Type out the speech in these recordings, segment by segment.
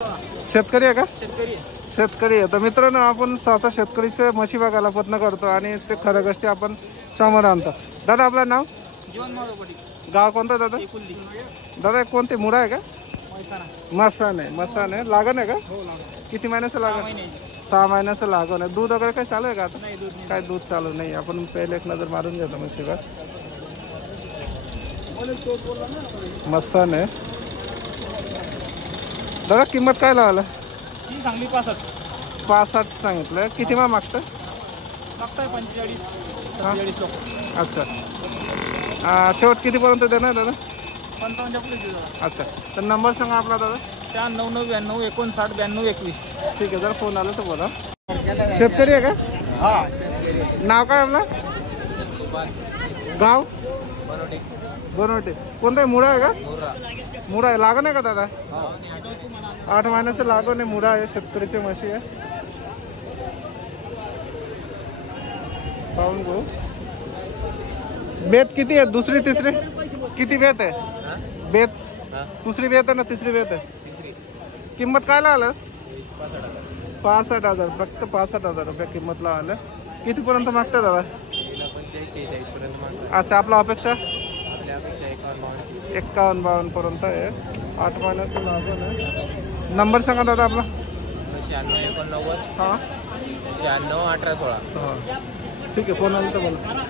शेतकरी आहे का? शेतकरी शेतकरी आहे. तर मित्रांनो आपण स्वतः शेतकरीचे म्हशी बघायला प्रयत्न करतो आणि ते खऱ्या गोष्टी आपण समोर आणतो. दादा आपलं नाव? जीवन माधवपडी, गाव कोणतं दादा? एकुलदी. दादा कोणते मुळा आहे का? मैसाना. मसान आहे. लागण आहे का? हो लागण. किती महिन्याचं 6 लागण? महिन्याची. 6 महिन्याचं लागण आहे. दूध वगैरे काय चालू आहे का आता? नाही दूध नाही. काय दूध चालू नाही. आपण पहिले एक नजर मारून घेतो म्हशीवर. मसान आहे. दादा किंमत काय लावायला? ही चांगली 65. 65 सांगितलं. किती मा मागतं? मागताय 45 47 लोक. अच्छा. शेवट कितीपर्यंत देणार दादा? 55 पुढे देऊ दादा. अच्छा. तर नंबर सांगा आपला दादा. 9699 59 92 21. ठीक आहे. जर फोन आला तर बोला. शेतकरी आहे का? हा. नाव काय आपलं? गाव? बनवटे. कोणता आहे? मुळा आहे का? मुळा आहे. लागण आहे का दादा? 8 महिन्याचं लागण आहे. मुळा आहे. शेतकरीची म्हशी आहे. पाहून घेऊ. बेत किती आहे? दुसरी तिसरी किती बेत आहे? बेत दुसरी बेत आहे ना तिसरी बेत आहे? किंमत काय लावलं? 65,000. फक्त 65,000 रुपये किंमत लावलं. कितीपर्यंत मागता दादा? अच्छा. आपला अपेक्षा 51-52 पर्यंत आहे. 8 महिन्याचं लागण आहे. नंबर सांगा दादा आपला. 96 हां 96 18 16. हां ठीक आहे. फोन आला तर बोला.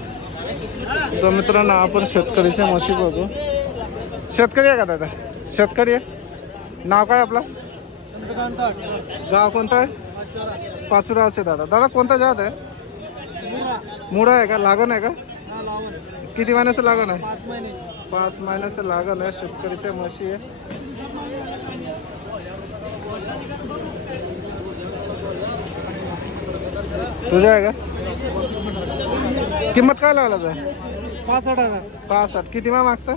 तर मित्रांनो आपण शेतकरीच्या म्हशी बघू. शेतकरी आहे का दादा? शेतकरी आहे. नाव काय आपला? गाव कोणतं आहे? पाचुराचे. दादा दादा कोणता जात आहे? मुळा आहे का? लागण आहे का? किती महिन्याचं लागण आहे? 5 महिन्याचं लागण आहे. शेतकरीच्या म्हशी आहे. तुझ्या आहे का? किंमत काय लावला जाय? 65,000 65. किती मा मागता?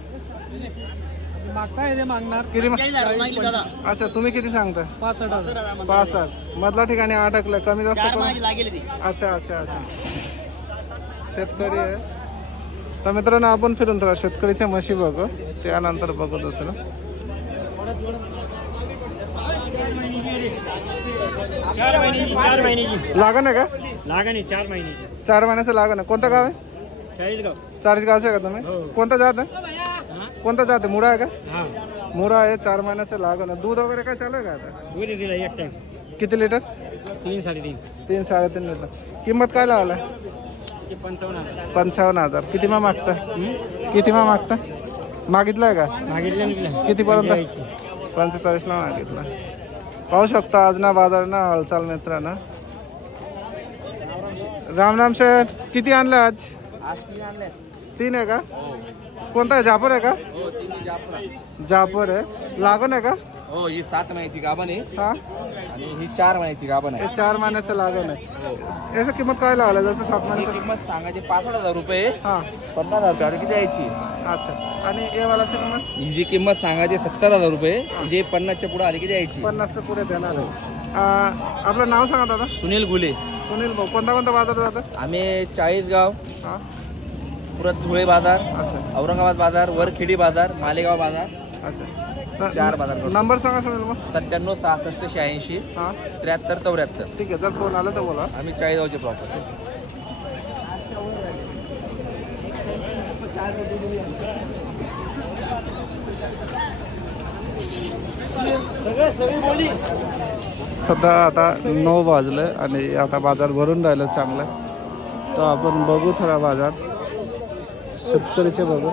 मागताय ते मागणार किती अच्छा. तुम्ही किती सांगता? 65,000. 65. मधल्या ठिकाणी अटकलं. कमी जास्त करून. अच्छा अच्छा अच्छा. शेतकरी आहे. तर मित्रांनो आपण फिरून राहा. शेतकरीच्या म्हशी बघू. त्यानंतर बघू दुसरं. लागण आहे का? लागण आहे 4 महिन्याची. 4 महिन्याचं लागण आहे. कोणतं गाव आहे? चाळीसगावचे आहे का तुम्ही? कोणता जात आहे? कोणता जात आहे? मुळा आहे का? मुळा आहे. 4 महिन्याचं लागण आहे. दूध वगैरे काय चालू आहे का आता? दूध दिला एक टाइम. किती लिटर? 3 3.5. 3-3.5 लिटर. किंमत काय लावला? 55,000. किती मा मागता? किती मा मागता? मागितलंय का? मागितलं कितीपर्यंत? 45 ला मागितलं. पाहू शकता आज ना बाजार ना हालचाल मित्रांनो. राम शेठ किती आणलं आज? 3 आहे का? कोणता आहे? जाफर आहे का? जाफर आहे. लागण आहे का? हो ही 7 महिन्याची गाभण आहे. हा आणि ही 4 महिन्याची गाभण आहे. 4 महिन्याचं लागण आहे. याची किंमत काय लावलं? जसं 7 महिन्याचं. किंमत सांगायची 65,000 रुपये. हा 50,000 रुपये द्यायची. अच्छा. आणि ए वालाची किंमत? ही जी किंमत सांगायची 70,000 रुपये. जे 50च्या पुढे आली की द्यायची. 50चं पुढे देणार आहे. आपलं नाव सांगा दादा. सुनील गुले. सुनील भाऊ. कोणता कोणता बाजार जातं? आम्ही 40 गाव, हा पुरत धुळे बाजार, अच्छा औरंगाबाद बाजार, वरखेडी बाजार, मालेगाव बाजार, अच्छा. 4 बाजार करतो. नंबर सांगा सुनील भाऊ. 97 66 86 हा 73 74. ठीक आहे. जर फोन आला तर बोला. आम्ही 40 गावचे प्रॉपर. सध्या आता 9 वाजले आणि आता बाजार भरून राहिलं चांगलं. तर आपण बघू थोडा बाजार शेतकरीचे बघू.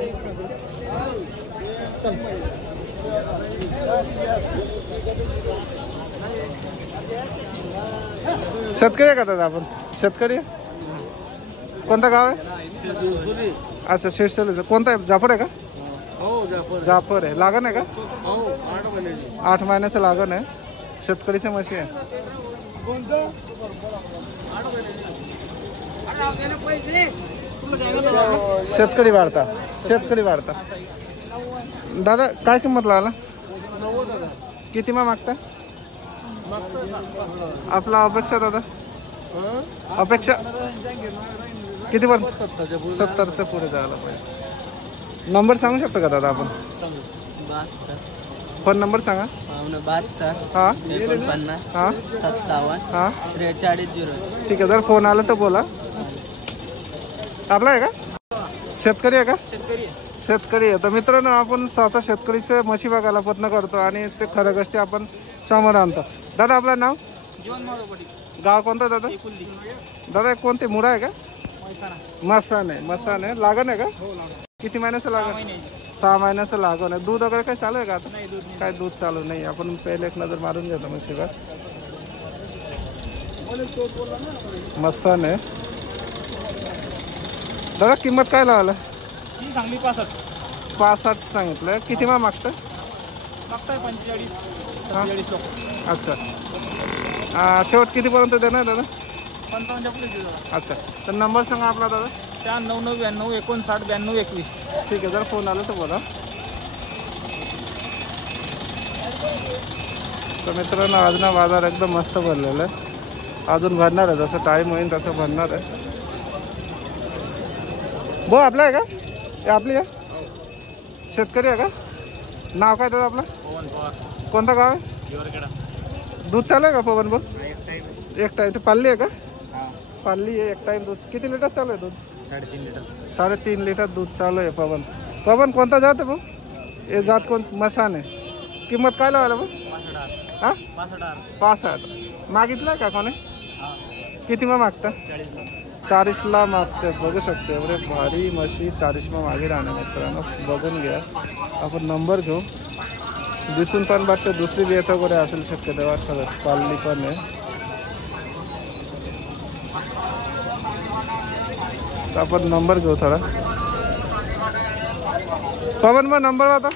शेतकरी आहे का दादा आपण? शेतकरी आहे. कोणतं गाव आहे? अच्छा शेतकरी. कोणता आहे? जाफर आहे का? जाफर आहे. लागण आहे का? 8 महिन्याचं लागण आहे. शेतकरीच्या म्हशी आहे. शेतकरी वाढता. शेतकरी वाढता. दादा काय किंमत लावला? किती मा मागता? आपला अपेक्षा दादा? अपेक्षा किती पण? 70च्या पुढे जायला पाहिजे. नंबर सांगू शकतो का दादा आपण? फोन नंबर सांगा. 72 हां 49 हां 57 हां 43 ठीक आहे. जर फोन आला तर बोला. आपला आहे का? शेतकरी आहे का? शेतकरी आहे. तर मित्रांनो, आपण स्वतः शेतकरीचे म्हशी बघायला प्रयत्न करतो आणि ते खऱ्या गोष्टी आपण समोर आणतो. दादा आपलं नाव? जीवन माधव गाव कोणतं दादा? दादा कोणते मुळा आहे का? मसान आहे. लागण आहे का? किती महिन्याचं लागण? 6 महिन्याचं लागण आहे. दूध वगैरे काय चालू आहे का आता? काय दूध चालू नाही. आपण पहिले एक नजर मारून घेतो म्हशीवर. मसान आहे. दादा किंमत काय लावला? 65 सांगितलं. किती मा मागतं? 45 लोक. अच्छा. शेवट कितीपर्यंत देणार दादा? 55 पुढे देऊ. अच्छा. तर नंबर सांगा आपला दादा. 99 59 92 21. ठीक आहे. जर फोन आला तर बोला. तर मित्रांनो, आज ना बाजार एकदम मस्त भरलेला आहे. अजून भरणार आहे. जसं टाईम होईल तसं भरणार आहे. भाऊ आपला आहे का? हे आपली आहे? शेतकरी आहे का? नाव काय दादा आपलं? कोणतं गाव आहे? दूध चालू आहे का पवन भाऊ? एक टाईम. ते पाल्ली आहे का? पाल्ली आहे. एक टाईम दूध. किती लिटर चालू आहे दूध? 3.5 लिटर. 3.5 लिटर दूध चालू आहे. पवन कोणता जात आहे भाऊ? हे जात कोण? मसान आहे. किंमत काय लावायला भाऊ? 65 मागितलं का कोणी? किती मग मागता? 40 ला मागते. बघू शकते एवढे भारी म्हशी 40 मा मागे राहणार. मित्रांनो बघून घ्या. आपण नंबर घेऊ. दिसून पण वाटतं दुसरी बी येतं वगैरे असेल शक्यता. सगळं पालली पण आहे. तर आपण नंबर घेऊ थोडा. पवन मग नंबर आता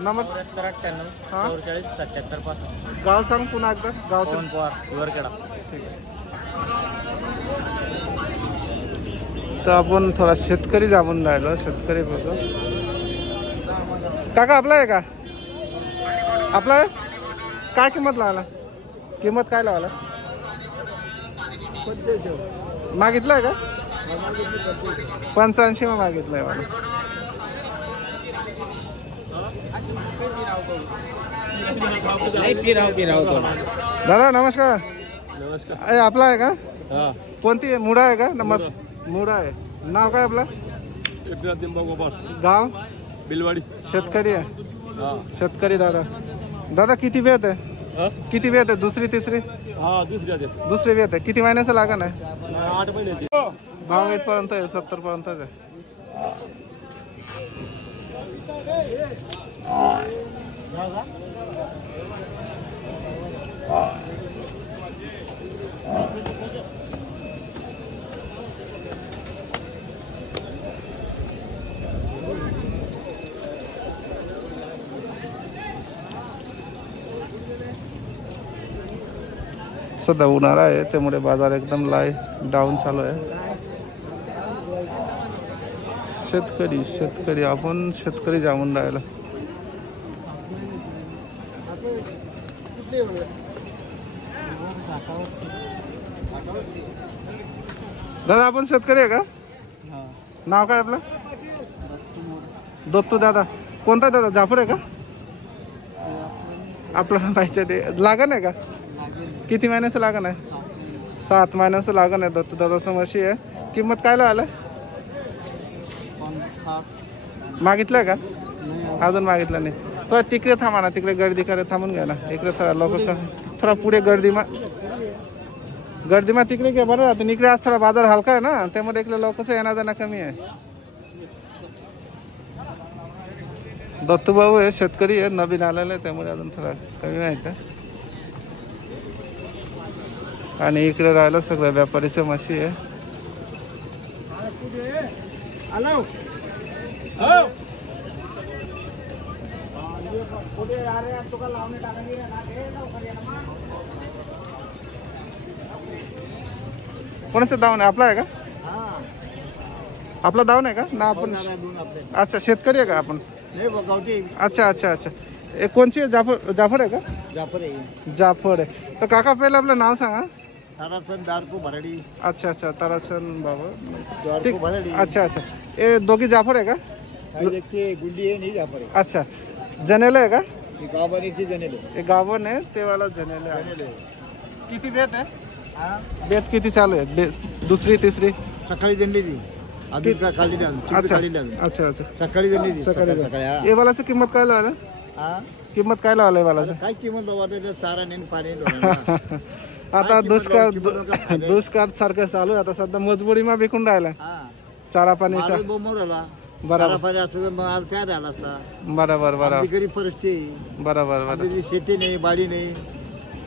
नंबर 98 44 77 5. गाव सांग पुन्हा एकदा. गाव सांग. हिवरखेडा. ठीक आहे. तर आपण थोडा शेतकरी जामून राहिलो. शेतकरी बघू. काका आपला आहे का? आपला आहे. काय किंमत लावायला? किंमत काय लावायला? 85 मागितलंय का? 85 मग मागितलंय मला. दादा नमस्कार. नमस्कार. आपला आहे का? कोणती मुडा आहे का? मुडा आहे. नाव काय आपलं? गाव? बिलवाडी. शेतकरी आहे. शेतकरी दादा किती वेत आहे? किती वेत आहे? दुसरी तिसरी? दुसरी वेत आहे. किती महिन्याचं लागण आहे? 8 महिन्याची. भाव 8 पर्यंत आहे. 70 पर्यंत आहे. सध्या उन्हाळा आहे त्यामुळे बाजार एकदम डाऊन चालू आहे. शेतकरी आपण शेतकरी जामून राहिला. दादा आपण शेतकरी आहे का? नाव काय आपलं? दत्तू. दादा कोणता दादा? जाफर आहे का? आपल्याला माहिती आहे. लागण आहे का? किती महिन्याचं लागण आहे? 7 महिन्याचं लागण आहे. दत्तू दादाचं म्हशी आहे. किंमत काय लावला? मागितलं का? अजून मागितलं नाही. थोडा तिकडे थांबा ना. तिकडे गर्दी करे थांबून घ्या ना. इकडे थोडा लोक थोडा पुढे गर्दीमा तिकडे घ्या. बरं राहते. इकडे आज थोडा बाजार हलका आहे ना त्यामुळे इकडे लोकच येणं जाणं कमी आहे. दत्तू भाऊ आहे. शेतकरी आहे. नवीन आलेला आहे त्यामुळे अजून थोडा कमी माहिती आहे. आणि इकडे राहिलं सगळं व्यापारीचं म्हशी आहे. कोणाचं दावण आहे? आपला आहे का? आपला दावण आहे का? ना आपण. अच्छा शेतकरी आहे का आपण? अच्छा. कोणची जाफर आहे का? जाफर आहे. तर काका पहिले आपलं नाव सांगा. ताराचंद दारको भरडी. अच्छा ताराचंद बाबा. ठीक. अच्छा हे दोघी जाफर आहे का? गुंडी आहे नाही जाफर आहे. अच्छा जनेला आहे का? गावानीची जनेल हे गाभण आहे ते वाला जनेले आहे. किती बेत आहे? बेत किती चालू आहे? दुसरी तिसरी सकाळी जनली अजून का काढली अच्छा अच्छा सकाळी जनली सकाळी. हे वालाची किंमत काय लावला? किंमत काय लावलाय वालाची? काय किंमत बाबा चारा नेन पाणी आता दुष्काळ सारखं चालू आहे. आता सध्या मजबुरीमा विकून राहिला चारा पाणीचा. बरोबर असं मग आज काय राहिला असता. बरोबर बरोबर गरीब परिस्थिती. बरोबर बरोबर. शेती नाही बाडी नाही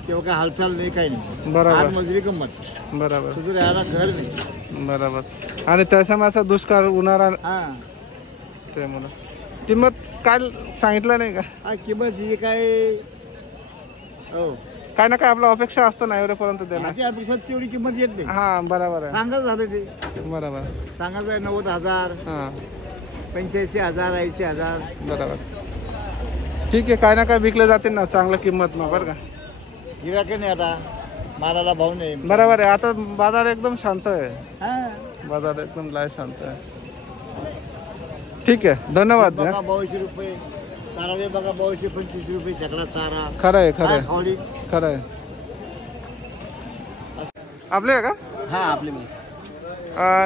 तेव्हा काय हालचाल नाही काही नाही. बरोबर मजुरी गंमत. बरोबर तुझं राहायला घर नाही. बरोबर. आणि त्याच्यामुळे दुष्काळ उन्हाळा ते म्हणून किंमत काय सांगितलं नाही का? किंमत ही काय हो काय ना काय आपला अपेक्षा असतो ना एवढ्यापर्यंत देणार. तेवढी किंमत येत नाही. हा बरोबर आहे. सांगा झालं ते बरोबर. सांगायचं 90,000 85,000 80,000. बरोबर ठीक आहे. काय ना काय विकले जाते ना चांगलं किंमत मग बरं का. गिराके नाही आता मालाला भाव नाही. बरोबर आहे. आता बाजार एकदम शांत आहे. बाजार एकदम लाय शांत आहे. ठीक आहे धन्यवाद. 200 रुपये चारा बघा 225 रुपये चकडा चारा. खरं आहे खरं आहे खरं आहे. आपले आहे का? हा आपले.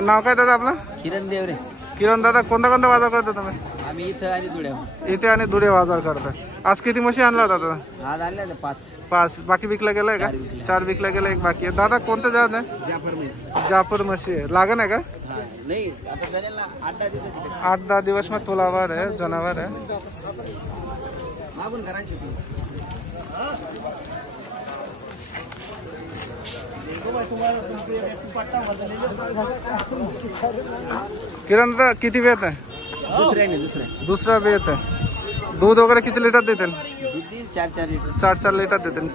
नाव काय दादा आपलं? किरण देवरे. किरण दादा कोणता कोणता बाजार करता तुम्ही? आम्ही इथं आणि धुळ्या. इथे आणि धुळे बाजार करता. आज किती म्हशी आणला होता दादा? आज आणल्या 5. बाकी विकला गेलाय का? 4 विकला गेला. एक बाकी आहे. दादा कोणतं जात आहे? जाफर म्हशी आहे. लागण आहे का? नाही आता 8-10 दिवस में तुलावर आहे जनावर आहे. किरण दादा किती वेत आहे? दुसरा वेत आहे. दूध वगैरे किती लिटर देते? 4 लिटर. 4 लिटर देते.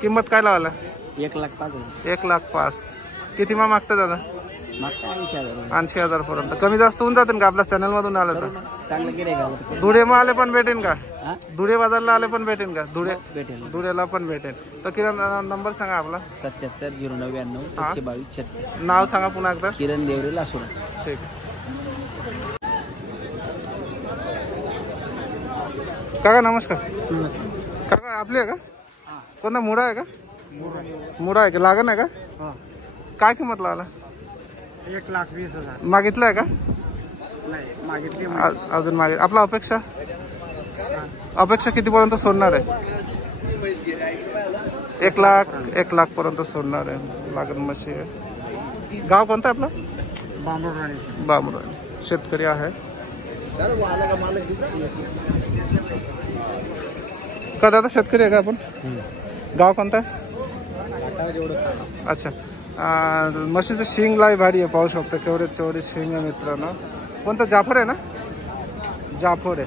किंमत काय लावायला? 1,05,000. 1,05,000. किती मा मागता दादा? 80,000 पर्यंत. कमी जास्त होऊन जाते का आपल्या चॅनल मधून आलं तर? चांगलं गिऱ्हाईक. धुळे मग आले पण भेटेन का? धुळे बाजारला आले पण भेटेन का? भेटेल. धुळेला पण भेटेन. तर किरण नंबर सांगा आपला. 77 नाव सांगा पुन्हा एकदा. किरण देवरे लासूर. ठीक. काका नमस्कार. काका आपली आहे का? कोणता मुडा आहे का? मुडा आहे का? लागण आहे का? काय किंमत लावला? 1,20,000. मागितलाय का? मागितली अजून मागित. आपला अपेक्षा कितीपर्यंत सोडणार आहे? 1,00,000 पर्यंत सोडणार आहे. लागण म्हशी आहे. गाव कोणतं आपलं? बांबुराणी. शेतकरी आहे का दादा? शेतकरी आहे का आपण? गाव कोणतं आहे? अच्छा. म्हशीचं शिंग लाई भारी आहे. पाहू शकतो केवढे शिंग आहे मित्रांनो. कोणतं जाफर आहे ना? जाफर आहे.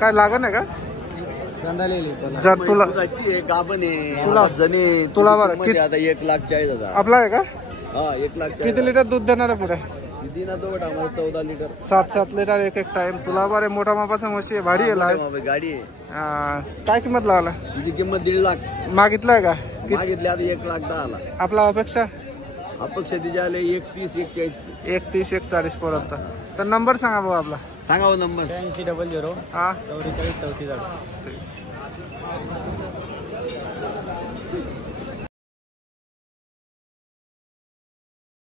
काय लागण आहे का? जर तुला तुला बरं 1,40,000. आपला आहे का? 1,40,000. किती लिटर दूध देणार आहे पुढे? 14 लिटर. 7 लिटर एक टाइम. तुला बरं मोठा मापाचा म्हशी आहे. भारी आहे गाडी. काय किंमत लावला? तिची किंमत 1,50,000 मागितलाय का? मागितली. आता 1,10,000. आपला अपेक्षा तिचे आले 31-41 पर्यंत. तर नंबर सांगा भाऊ आपला. सांगा नंबर. 8000. 44 34.